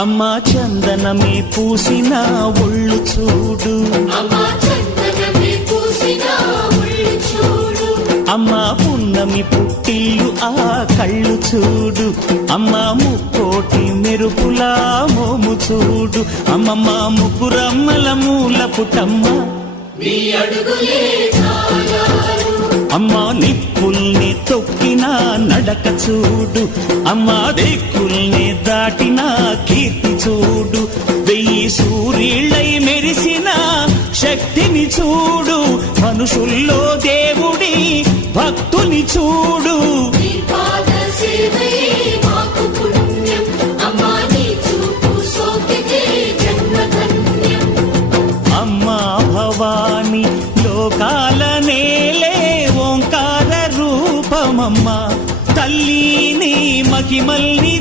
అమ్మా చందనమే పూసిన ఒళ్ళు చూడు, అమ్మా పున్నమి పుట్టిల్లు ఆ కళ్ళు చూడు, అమ్మా ముక్కోటి మెరుపులా మోము చూడు, అమ్మమ్మ ముగ్గురమ్మల మూల పుటమ్మ అమ్మా నిప్పుల్ని తొక్కిన నడక చూడు, అమ్మా దిక్కుల్ని దాటిన కీర్తి చూడు, 1000 సూర్యుళ్ళై మెరిసిన శక్తిని చూడు, మనుషుల్లో దేవుడి భక్తుని చూడు. అమ్మా భవాని లోకాల నేలే ఓంకార రూపమమ్మ, తల్లిని మహిమల్ని